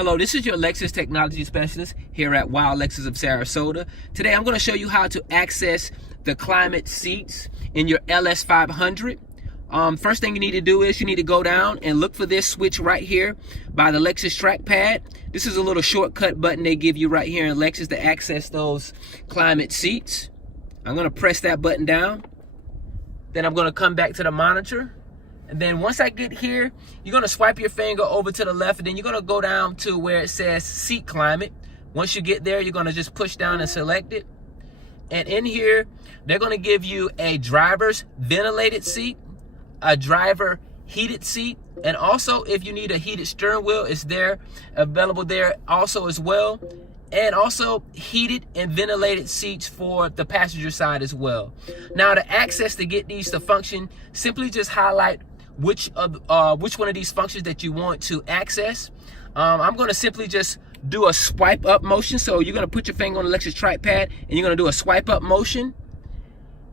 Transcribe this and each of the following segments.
Hello, this is your Lexus technology specialist here at Wild Lexus of Sarasota. Today I'm going to show you how to access the climate seats in your LS500. First thing you need to do is you need to go down and look for this switch right here by the Lexus trackpad. This is a little shortcut button they give you right here in Lexus to access those climate seats. I'm going to press that button down. Then I'm going to come back to the monitor. And then once I get here, you're going to swipe your finger over to the left, and then you're going to go down to where it says seat climate. Once you get there, you're going to just push down and select it. And in here, they're going to give you a driver's ventilated seat, a driver heated seat, and also if you need a heated steering wheel, it's there, available there also as well. And also heated and ventilated seats for the passenger side as well. Now to access to get these to function, simply just highlight which one of these functions that you want to access. I'm going to simply just do a swipe up motion. So you're going to put your finger on the Lexus trackpad and you're going to do a swipe up motion.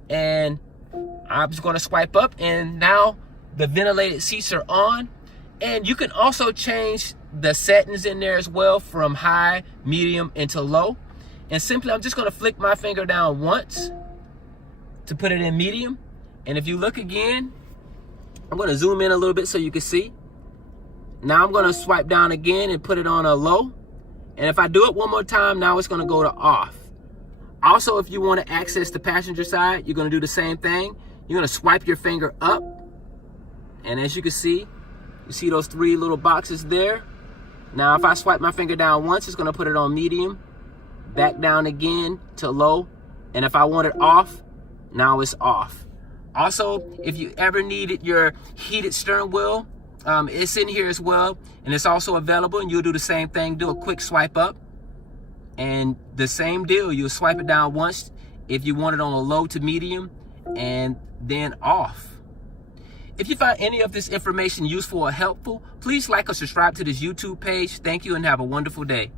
And I'm just going to swipe up, and now the ventilated seats are on. And you can also change the settings in there as well from high, medium, into low. And simply I'm just going to flick my finger down once to put it in medium. And if you look again, I'm going to zoom in a little bit so you can see. Now I'm going to swipe down again and put it on a low. And if I do it one more time, now it's going to go to off. Also, if you want to access the passenger side, you're going to do the same thing. You're going to swipe your finger up. And as you can see, you see those three little boxes there. Now if I swipe my finger down once, it's going to put it on medium. Back down again to low. And if I want it off, now it's off. Also, if you ever needed your heated steering wheel, it's in here as well, and it's also available, and you'll do the same thing. Do a quick swipe up, and the same deal. You'll swipe it down once if you want it on a low to medium, and then off. If you find any of this information useful or helpful, please like or subscribe to this YouTube page. Thank you, and have a wonderful day.